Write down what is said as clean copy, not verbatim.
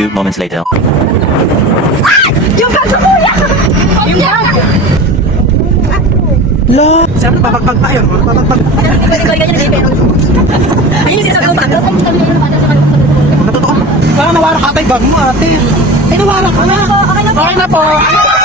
few moments later. Yung gago mo yan! Yung gago! Lo! Saan babagpag pa yun? Babagpag. Ayun yung sinasabi ko pa. Totoo. Parang nawara ka tayo bag mo ate. Ay nawara ka na. Okay na po. Okay na po.